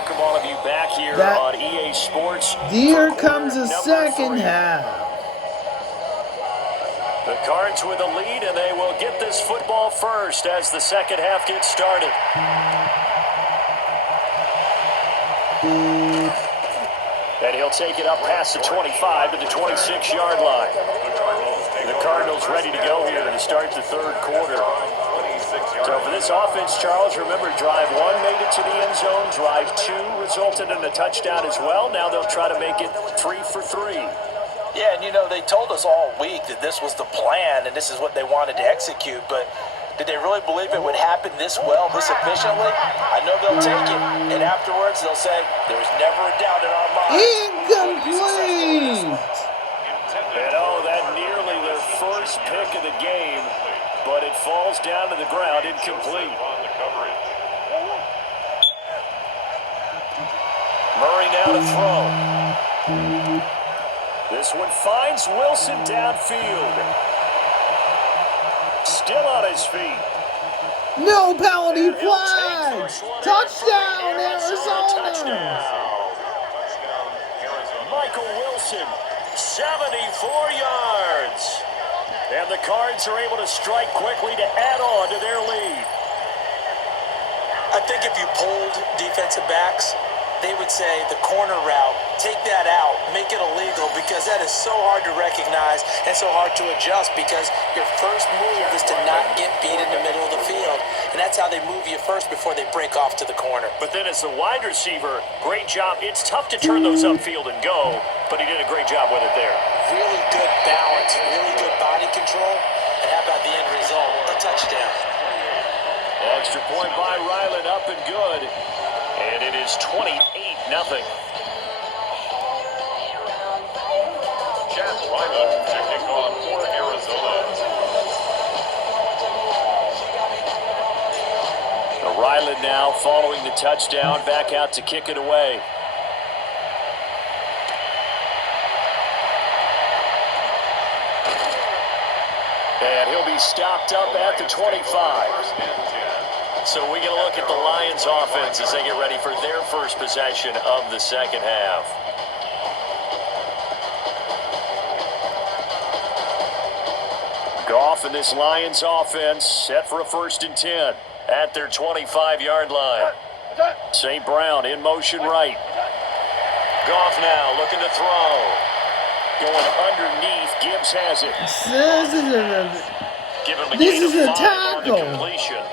welcome all of you back here on EA Sports. Here comes the second half. The Cards with a lead, and they will get this football first as the second half gets started. And he'll take it up past the 25 to the 26-yard line. The Cardinals ready to go here to start the third quarter. So for this offense, Charles, remember, drive one made it to the end zone. Drive two resulted in a touchdown as well. Now they'll try to make it 3 for 3. Yeah, and they told us all week that this was the plan and this is what they wanted to execute, but did they really believe it would happen this well, this efficiently? I know they'll take it, and afterwards they'll say, there was never a doubt in our minds. Incomplete! And that nearly their first pick of the game, but it falls down to the ground incomplete. Murray now to throw. This one finds Wilson downfield. Still on his feet. No penalty flags. Touchdown, Arizona. Michael Wilson, 74 yards. And the Cards are able to strike quickly to add on to their lead. I think if you polled defensive backs, they would say the corner route, take that out, make it illegal, because that is so hard to recognize and so hard to adjust, because your first move is to not get beat in the middle of the field. And that's how they move you first before they break off to the corner. But then as the wide receiver, great job. It's tough to turn those upfield and go, but he did a great job with it there. Really good balance, really good body control. And how about the end result? A touchdown. Extra point by Ryland, up and good. And it is 28-0. Chad Ryland to kick off for Arizona. Ryland now following the touchdown, back out to kick it away. And he'll be stopped up at the 25. So we get a look at the Lions offense as they get ready for their first possession of the second half. Goff and this Lions offense set for a 1st and 10 at their 25-yard line. St. Brown in motion right. Goff now looking to throw. Going underneath, Gibbs has it. This is a tackle. Completion.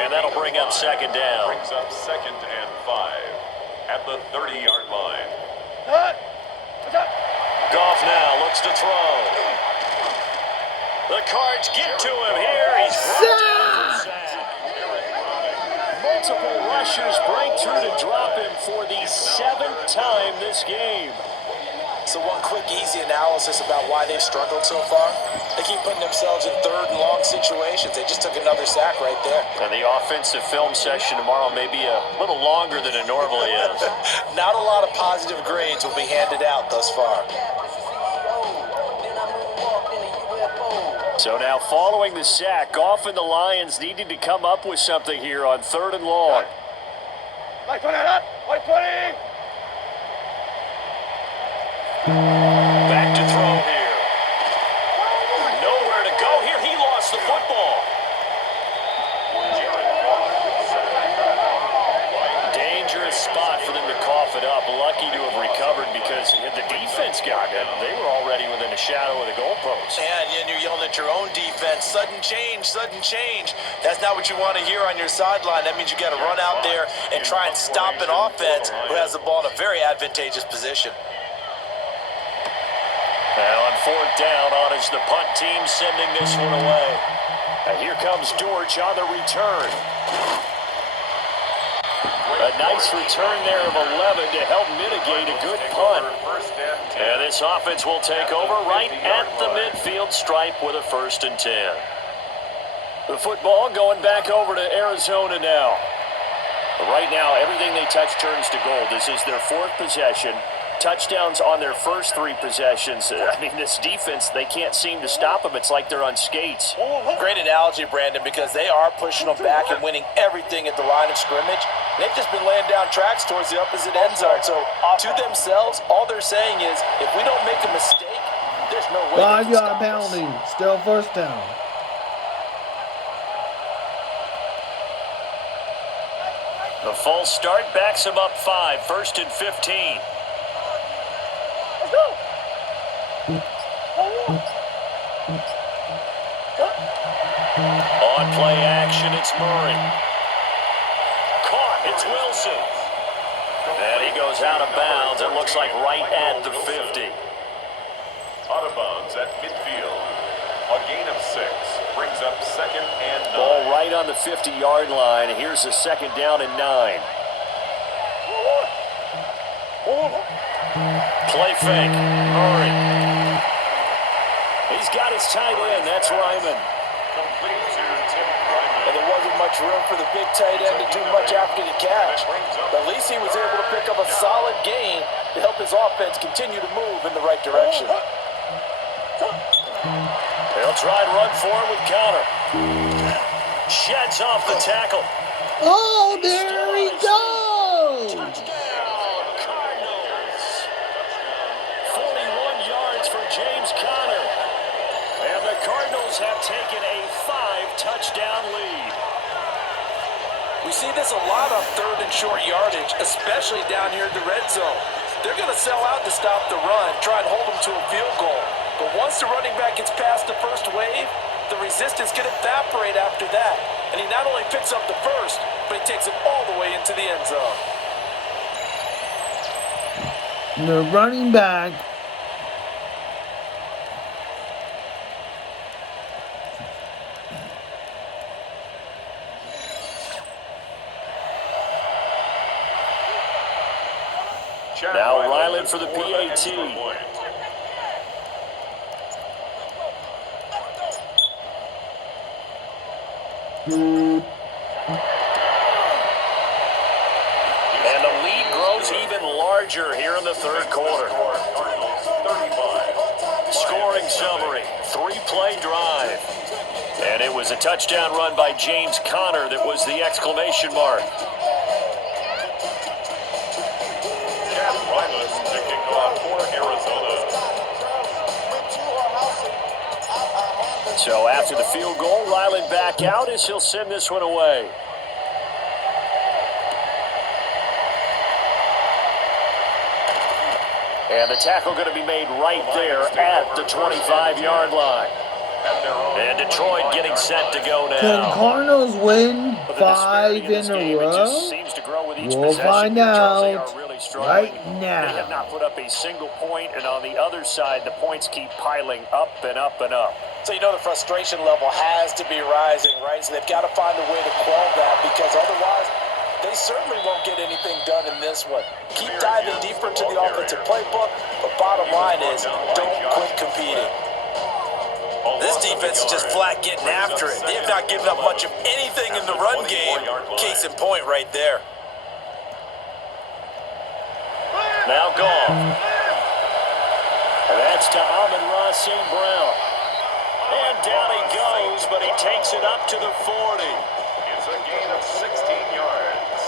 And that'll bring up second down. Brings up 2nd and 5 at the 30-yard line. Goff now looks to throw. The Cards get to him here. He's brought down for sack. Multiple rushers break through to drop him for the 7th time this game. So one quick, easy analysis about why they've struggled so far. They keep putting themselves in 3rd and long situations. They just took another sack right there. And the offensive film session tomorrow may be a little longer than it normally is. Not a lot of positive grades will be handed out thus far. So now following the sack, Goff and the Lions needed to come up with something here on 3rd and long. Back to throw here. Nowhere to go here. He lost the football. Dangerous spot for them to cough it up. Lucky to have recovered because the defense got them. They were already within a shadow of the goalpost. And you're yelling at your own defense, sudden change, sudden change. That's not what you want to hear on your sideline. That means you got to run out there and try and stop an offense who has the ball in a very advantageous position. Now on 4th down, on is the punt team sending this one away. And here comes Dortch on the return. A nice return there of 11 to help mitigate a good punt. And this offense will take over right at the midfield stripe with a 1st and 10. The football going back over to Arizona now. Right now, everything they touch turns to gold. This is their 4th possession. Touchdowns on their first 3 possessions. I mean, this defense, they can't seem to stop them. It's like they're on skates. Great analogy, Brandon, because they are pushing them back and winning everything at the line of scrimmage. They've just been laying down tracks towards the opposite end zone. So to themselves, all they're saying is, if we don't make a mistake, there's no way they can 5-yard stop us. penalty. Still first down. The false start backs him up 5, 1st and 15. On play action, it's Murray. Caught, it's Wilson. And he goes out of bounds. It looks like right at the 50. Out of bounds at midfield. A gain of 6 brings up 2nd and 9. Ball right on the 50-yard line. Here's the 2nd down and 9. Play fake. Murray. He's got his tight end. That's Ryman. Complete to Tim Ryman. And there wasn't much room for the big tight end to do much after the catch. But at least he was able to pick up a solid gain to help his offense continue to move in the right direction. They'll try and run for it with counter. Sheds off the tackle. Oh, there he goes. Touchdown, Cardinals. 41 yards for James Conner. And the Cardinals have taken a 5-touchdown lead. We see this a lot on 3rd and short yardage, especially down here in the red zone. They're going to sell out to stop the run, try and hold them to a field goal. But once the running back gets past the first wave, the resistance can evaporate after that. And he not only picks up the first, but he takes it all the way into the end zone. The running back. Now Ryland for the PAT. And the lead grows even larger here in the 3rd quarter. Scoring summary, 3-play drive. And it was a touchdown run by James Conner that was the exclamation mark. So after the field goal, Ryland back out as he'll send this one away. And the tackle going to be made right there at the 25-yard line. And Detroit getting set to go Can now. Cardinals win But the 5 disparity in this a game, it just row? seems to grow with each We'll possession. find Here, Charles, they out are really struggling. right They have now. not put up a single point, and on the other side, the points keep piling up and up and up. So you know the frustration level has to be rising, right? So they've got to find a way to quell that, because otherwise they certainly won't get anything done in this one. Keep diving deeper into the offensive playbook, but bottom line is, don't quit competing. This defense is just flat getting after it. They have not given up much of anything in the run game. Case in point right there. Now Goff. That's to Amon-Ra St. Brown. And down he goes, but he takes it up to the 40. It's a gain of 16 yards.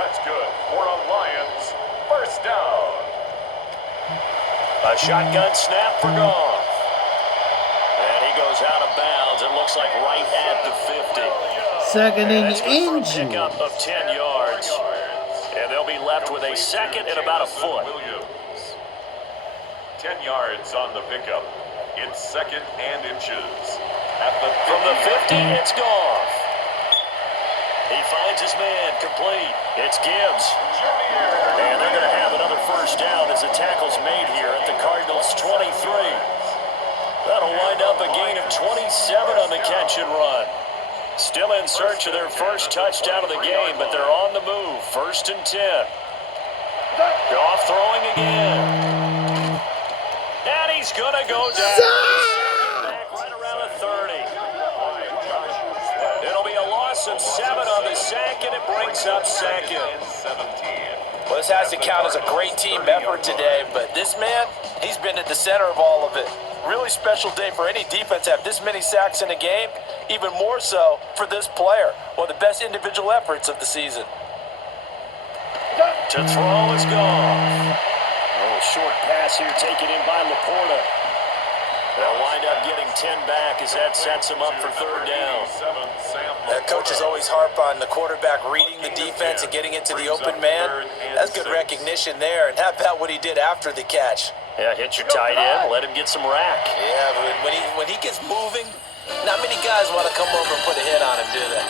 That's good for a Lions first down. A shotgun snap for Goff. And he goes out of bounds. It looks like right at the 50. Second and That's good for a inches. pickup of 10 yards. And they'll be left with a second and about a foot. Williams. 10 yards on the pickup. It's 2nd and inches. From the 50, it's Goff. He finds his man, complete. It's Gibbs. And they're going to have another first down as the tackle's made here at the Cardinals' 23. That'll wind up a gain of 27 on the catch and run. Still in search of their first touchdown of the game, but they're on the move. 1st and 10. Goff throwing again. And he's going to go down. Back right around the 30. It'll be a loss of 7 on the sack, and it brings up 2nd. Well, this has to count as a great team effort today, but this man, he's been at the center of all of it. Really special day for any defense to have this many sacks in a game, even more so for this player. One of the best individual efforts of the season. To throw is gone. Oh, short pass here taken in by Laporta. They'll wind up getting 10 back as that sets him up for third down. Coaches always harp on the quarterback reading the defense and getting it to the open man. That's good recognition there. And how about what he did after the catch? Yeah, hit your tight end, let him get some rack. Yeah, but when he gets moving, not many guys want to come over and put a hit on him, do they?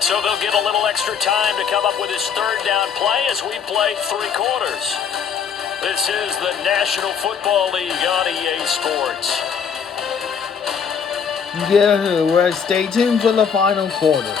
So they'll get a little extra time to come up with his third down play as we play 3 quarters. This is the National Football League on EA Sports. Yeah, stay tuned for the final quarter.